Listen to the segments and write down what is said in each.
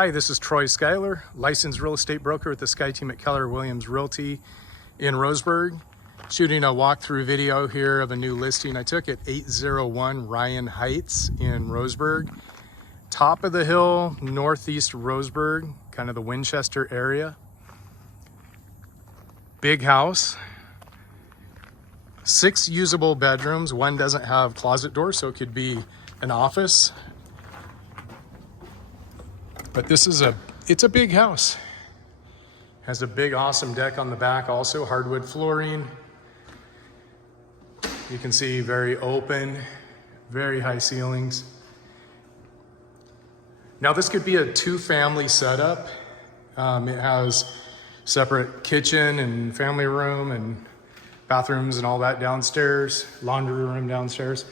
Hi, this is Troy Schuyler, licensed real estate broker with the Sky Team at Keller Williams Realty in Roseburg. Shooting a walkthrough video here of a new listing I took at 801 Ryan Heights in Roseburg. Top of the hill, northeast Roseburg, kind of the Winchester area. Big house. 6 usable bedrooms. One doesn't have closet doors, so it could be an office. But it's a big house. Has a big, awesome deck on the back also, hardwood flooring. You can see very open, very high ceilings. Now this could be a 2-family setup. It has separate kitchen and family room and bathrooms and all that downstairs, laundry room downstairs.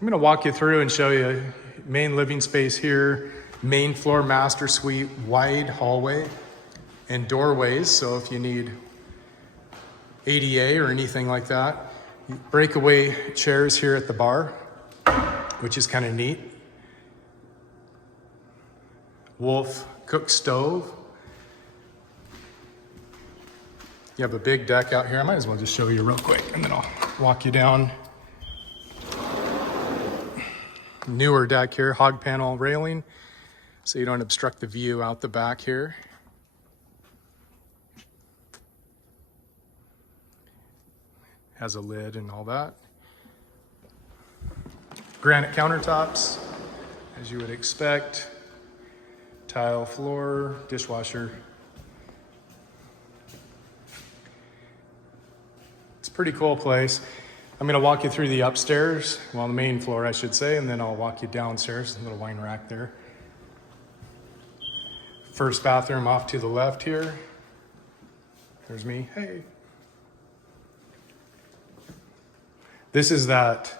I'm gonna walk you through and show you main living space here, main floor master suite, wide hallway and doorways. So if you need ADA or anything like that, breakaway chairs here at the bar, which is kind of neat. Wolf cook stove. You have a big deck out here. I might as well just show you real quick and then I'll walk you down. Newer deck here, hog panel railing, so you don't obstruct the view out the back here. Has a lid and all that. Granite countertops, as you would expect. Tile floor, dishwasher. It's a pretty cool place. I'm gonna walk you through the upstairs, well, the main floor, I should say, and then I'll walk you downstairs. A little wine rack there. First bathroom off to the left here. There's me, hey. This is that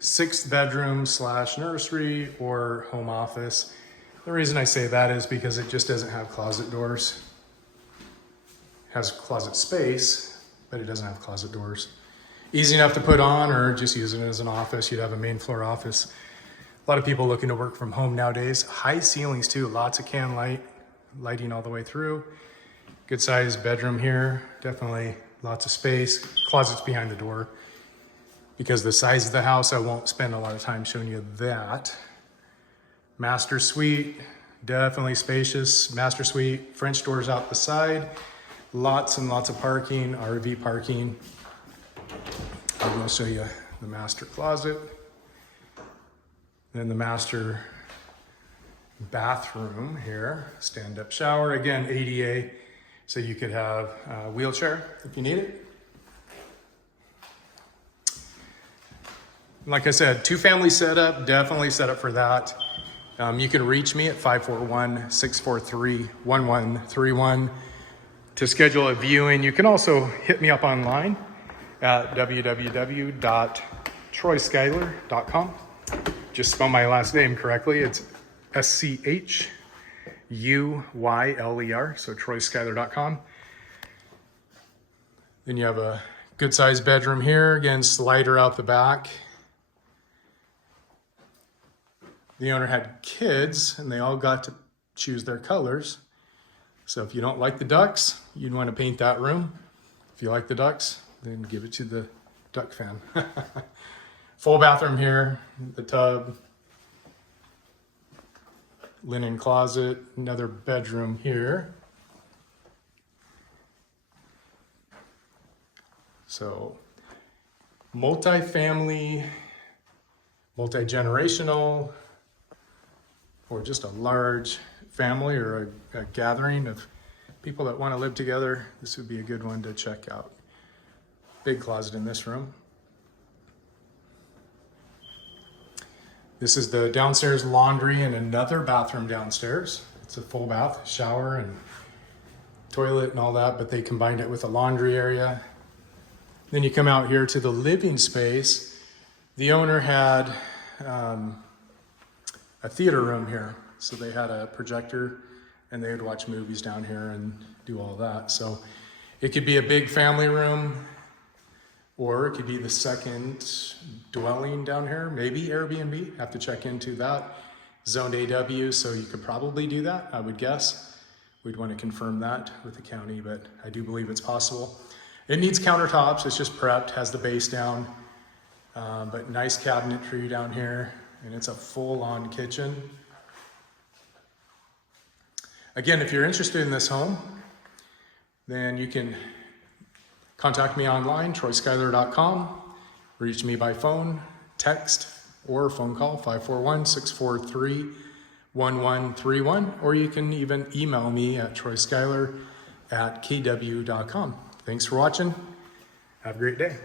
6th bedroom / nursery or home office. The reason I say that is because it just doesn't have closet doors. It has closet space, but it doesn't have closet doors. Easy enough to put on or just use it as an office. You'd have a main floor office. A lot of people looking to work from home nowadays. High ceilings too, lots of can lighting all the way through. Good sized bedroom here, definitely lots of space. Closets behind the door. Because the size of the house, I won't spend a lot of time showing you that. Master suite, definitely spacious. Master suite, French doors out the side. Lots and lots of parking, RV parking. I will show you the master closet. Then the master bathroom here, stand-up shower. Again, ADA, so you could have a wheelchair if you need it. Like I said, 2-family setup, definitely set up for that. You can reach me at 541-643-1131 to schedule a viewing. You can also hit me up online at www.troyschuyler.com. Just spell my last name correctly. It's SCHUYLER, so troyschuyler.com. Then you have a good sized bedroom here. Again, slider out the back. The owner had kids and they all got to choose their colors. So if you don't like the ducks, you'd want to paint that room. If you like the ducks, then give it to the duck fan. Full bathroom here, the tub, linen closet, another bedroom here. So multi-family, multi-generational, or just a large family or a gathering of people that want to live together, this would be a good one to check out. Big closet in this room. This is the downstairs laundry and another bathroom downstairs. It's a full bath, shower and toilet and all that, but they combined it with a laundry area. Then you come out here to the living space. The owner had a theater room here. So they had a projector and they would watch movies down here and do all that. So it could be a big family room, or it could be the second dwelling down here, maybe Airbnb, have to check into that. zoned AW, so you could probably do that, I would guess. We'd want to confirm that with the county, but I do believe it's possible. It needs countertops, it's just prepped, has the base down, but nice cabinetry down here, and it's a full-on kitchen. Again, if you're interested in this home, then you can contact me online, troyschuyler.com, reach me by phone, text, or phone call, 541-643-1131, or you can even email me at troyschuyler@kw.com. Thanks for watching. Have a great day.